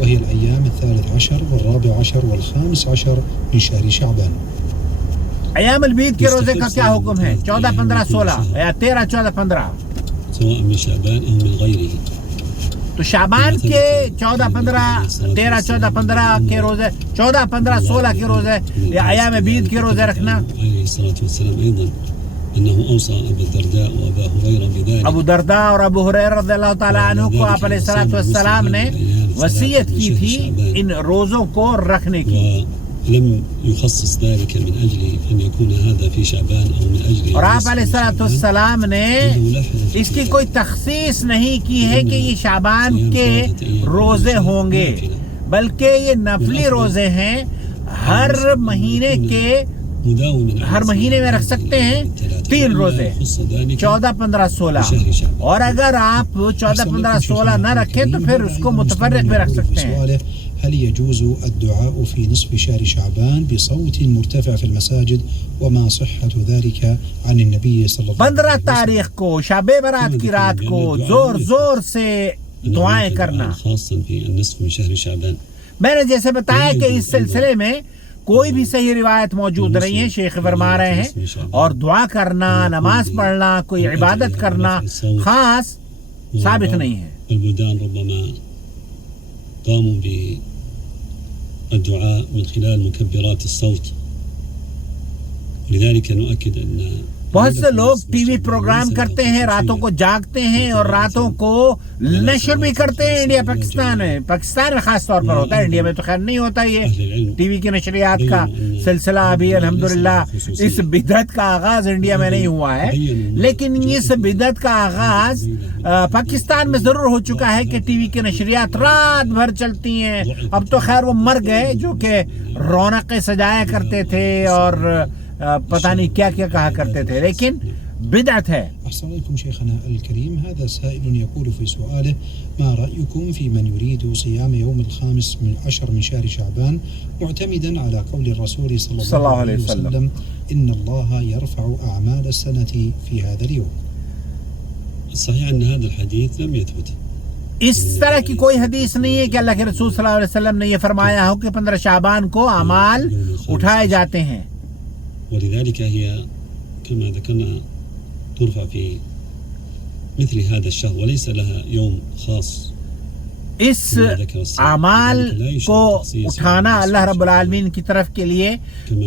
وهي الأيام 13 و14 و15 من شهر شعبان. ایام البید کے روزے کا کیا حکم ہے؟ 14 15 16 یا 13 14 15 سواء من شعبان أو من غيره. تو شعبان کے 14 15 13 14 15 کے روزے 14 15 16 کے روزے یا ایام بید کے روزے رکھنا. عليه الصلاة والسلام أيضا أنه أوصى أبا الدرداء وأبا هريرة بذلك. ابو درداء اور ابو ہریرہ رضی اللہ تعالیٰ عنہ کو آپ علیہ الصلوۃ والسلام نے وصیت کی تھی ان روزوں کو رکھنے کی. ولم يخصص ذلك من أجل أن يكون هذا في شعبان أو من أجل. اور آپ علیہ الصلوۃ والسلام نے اس کی کوئی تخصیص نہیں کی ہے کہ یہ شعبان کے روزے ہوں گے، بلکہ یہ نفلی روزے ہیں. ہر مہینے میں رکھ سکتے ہیں 3 روزے 14 15 16. اور اگر آپ 14 15 16 نہ رکھیں تو پھر اس کو متفرق میں رکھ سکتے ہیں. هل يجوز الدعاء في نصف شهر شعبان بصوت مرتفع في المساجد وما صحة ذلك عن النبي صلى الله عليه وسلم؟ 15 تاریخ کو شب برات کی رات کو زور زور سے دعائیں کرنا. خاصا في النصف من شهر شعبان. میں نے جیسے بتایا کہ اس سلسلے میں کوئی بھی صحیح روایت موجود نہیں ہے. شیخ فرما رہے ہیں اور دعا کرنا، نماز پڑھنا، کوئی عبادت کرنا خاص ثابت نہیں ہے. البلدان ربما قاموا بالدعاء من خلال مكبرات الصوت، لذلك نؤكد أن بہت سے لوگ ٹی وی پروگرام کرتے ہیں، راتوں کو جاگتے ہیں اور راتوں کو نشر بھی کرتے ہیں. انڈیا پاکستان میں خاص طور پر ہوتا ہے، انڈیا میں تو خیر نہیں ہوتا. یہ ٹی وی کی نشریات کا سلسلہ ابھی الحمدللہ اس بدعت کا آغاز انڈیا میں نہیں ہوا ہے، لیکن اس بدعت کا آغاز پاکستان میں ضرور ہو چکا ہے کہ ٹی وی کی نشریات رات بھر چلتی ہیں. اب تو خیر وہ مر گئے جو کہ رونقیں سجایا کرتے تھے اور پتہ نہیں کیا کیا کہا کرتے تھے، لیکن بدعت ہے. أحسن إليكم شيخنا الكريم. هذا سائل يقول في سؤاله: ما رأيكم في من يريد صيام يوم 15 من شهر شعبان معتمدا على قول الرسول صلى الله عليه وسلم إن الله يرفع أعمال السنة في هذا اليوم؟ صحيح أن هذا الحديث لم يثبت. اس طرح کی کوئی حدیث نہیں ہے کہ اللہ کے رسول صلی اللہ علیہ وسلم نے یہ فرمایا ہو کہ 15 شعبان کو اعمال اٹھائے جاتے ہیں. ولذلك هي كما ذكرنا ترفع في مثل هذا الشهر وليس لها يوم خاص. اس اعمال کو اٹھانا اللہ رب العالمین کی طرف کے لیے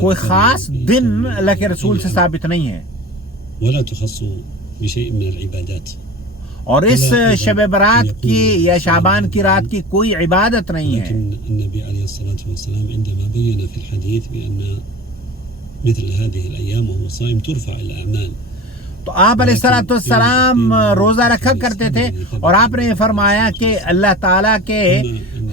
کوئی خاص دن اللہ کے رسول سے ثابت نہیں ہے. ولا تخص بشيء من العبادات. اور اس شب برات کی یا شعبان کی رات کی کوئی عبادت نہیں ہے. لكن النبي عليه الصلاة والسلام عندما بين في الحديث بأن مثل هذه الأيام وهو صائم ترفع الأعمال. تو آپ علیہ الصلوۃ والسلام روزہ رکھا کرتے تھے اور آپ نے یہ فرمایا کہ اللہ تعالیٰ کے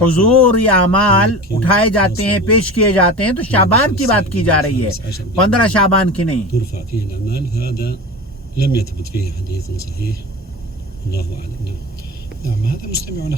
حضور یہ اعمال اٹھائے جاتے ہیں، پیش کیے جاتے ہیں. تو شعبان کی بات کی جا رہی ہے، 15 شعبان کی نہیں. ترفع فيه الأعمال، هذا لم يثبت فيه حديث صحيح. الله أعلم. نعم. هذا مستمعنا